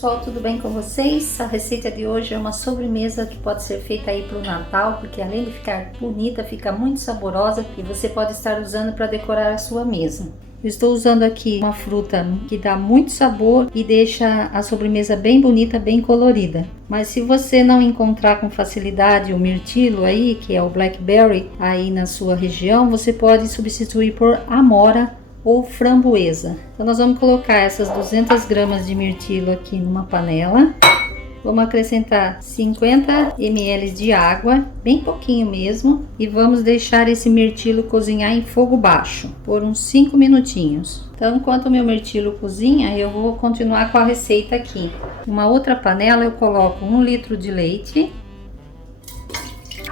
pessoal, tudo bem com vocês? A receita de hoje é uma sobremesa que pode ser feita aí para o Natal, porque além de ficar bonita, fica muito saborosa e você pode estar usando para decorar a sua mesa. Eu estou usando aqui uma fruta que dá muito sabor e deixa a sobremesa bem bonita, bem colorida. Mas se você não encontrar com facilidade o mirtilo aí, que é o blackberry, aí na sua região, você pode substituir por amora ou framboesa. Então nós vamos colocar essas 200 gramas de mirtilo aqui numa panela. Vamos acrescentar 50 ml de água, bem pouquinho mesmo, e vamos deixar esse mirtilo cozinhar em fogo baixo por uns 5 minutinhos. Então, enquanto o meu mirtilo cozinha, eu vou continuar com a receita aqui. Numa outra panela eu coloco 1 litro de leite.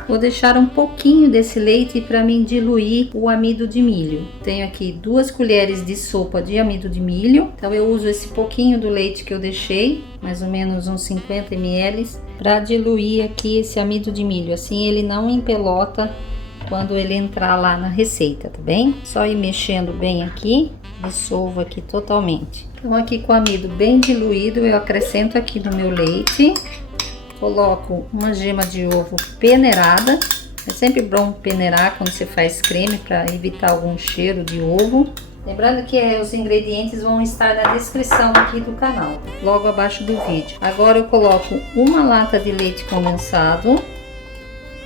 Vou deixar um pouquinho desse leite para mim diluir o amido de milho. Tenho aqui 2 colheres de sopa de amido de milho. Então eu uso esse pouquinho do leite que eu deixei, mais ou menos uns 50 ml, para diluir aqui esse amido de milho. Assim ele não empelota quando ele entrar lá na receita, tá bem? Só ir mexendo bem aqui, dissolvo aqui totalmente. Então aqui com o amido bem diluído, eu acrescento aqui no meu leite. Coloco uma gema de ovo peneirada. É sempre bom peneirar quando você faz creme para evitar algum cheiro de ovo. Lembrando que os ingredientes vão estar na descrição aqui do canal, logo abaixo do vídeo. Agora eu coloco uma lata de leite condensado.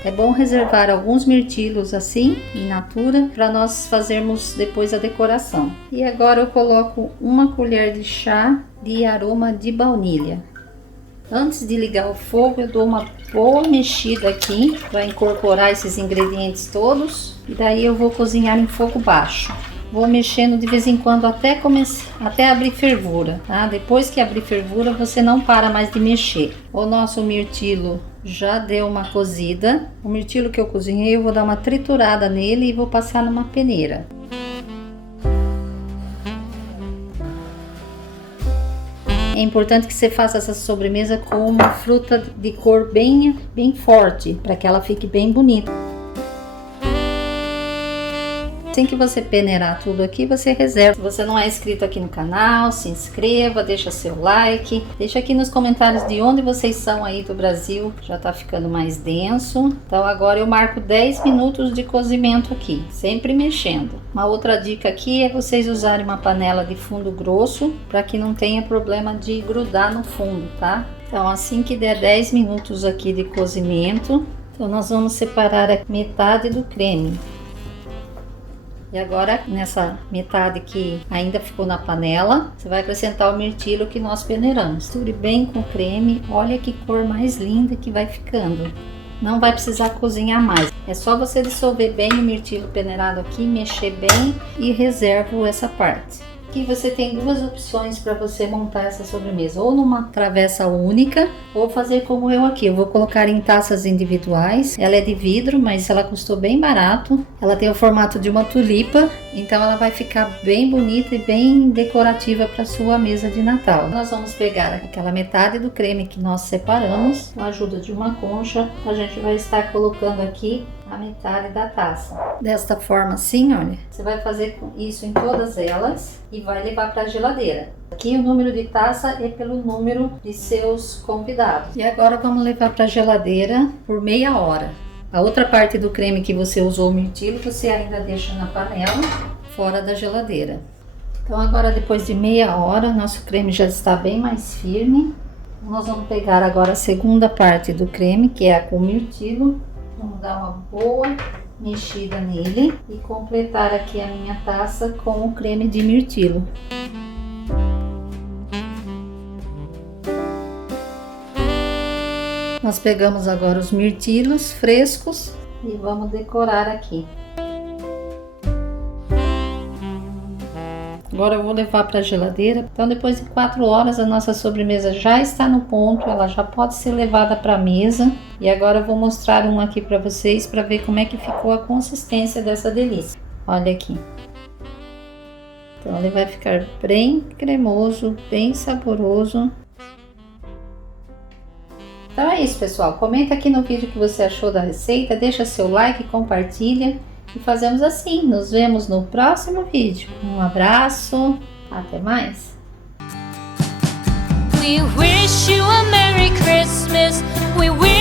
É bom reservar alguns mirtilos assim, in natura, para nós fazermos depois a decoração. E agora eu coloco uma colher de chá de aroma de baunilha. Antes de ligar o fogo, eu dou uma boa mexida aqui para incorporar esses ingredientes todos. E daí eu vou cozinhar em fogo baixo. Vou mexendo de vez em quando até abrir fervura, tá? Depois que abrir fervura, você não para mais de mexer. O nosso mirtilo já deu uma cozida. O mirtilo que eu cozinhei, eu vou dar uma triturada nele e vou passar numa peneira. É importante que você faça essa sobremesa com uma fruta de cor bem forte, para que ela fique bem bonita. Assim que você peneirar tudo aqui, você reserva. Se você não é inscrito aqui no canal, se inscreva, deixa seu like. Deixa aqui nos comentários de onde vocês são aí do Brasil. Já tá ficando mais denso. Então agora eu marco 10 minutos de cozimento aqui, sempre mexendo. Uma outra dica aqui é vocês usarem uma panela de fundo grosso, para que não tenha problema de grudar no fundo, tá? Então assim que der 10 minutos aqui de cozimento, então nós vamos separar a metade do creme. E agora, nessa metade que ainda ficou na panela, você vai acrescentar o mirtilo que nós peneiramos. Misture bem com o creme, olha que cor mais linda que vai ficando. Não vai precisar cozinhar mais. É só você dissolver bem o mirtilo peneirado aqui, mexer bem e reservo essa parte. Aqui você tem duas opções para você montar essa sobremesa, ou numa travessa única, ou fazer como eu aqui. Eu vou colocar em taças individuais. Ela é de vidro, mas ela custou bem barato. Ela tem o formato de uma tulipa, então ela vai ficar bem bonita e bem decorativa para sua mesa de Natal. Nós vamos pegar aquela metade do creme que nós separamos, com a ajuda de uma concha, a gente vai estar colocando aqui a metade da taça. Desta forma assim, olha, você vai fazer isso em todas elas e vai levar para a geladeira. Aqui o número de taça é pelo número de seus convidados. E agora vamos levar para a geladeira por meia hora. A outra parte do creme que você usou o mirtilo, você ainda deixa na panela, fora da geladeira. Então agora, depois de meia hora, nosso creme já está bem mais firme. Nós vamos pegar agora a segunda parte do creme, que é a com mirtilo. Vamos dar uma boa mexida nele e completar aqui a minha taça com o creme de mirtilo. Nós pegamos agora os mirtilos frescos e vamos decorar aqui. Agora eu vou levar para a geladeira. Então depois de 4 horas a nossa sobremesa já está no ponto, ela já pode ser levada para a mesa. E agora eu vou mostrar um aqui para vocês para ver como é que ficou a consistência dessa delícia. Olha aqui. Então ele vai ficar bem cremoso, bem saboroso. Então é isso, pessoal. Comenta aqui no vídeo o que você achou da receita, deixa seu like, compartilha. E fazemos assim. Nos vemos no próximo vídeo. Um abraço, até mais! We wish you a Merry Christmas. We wish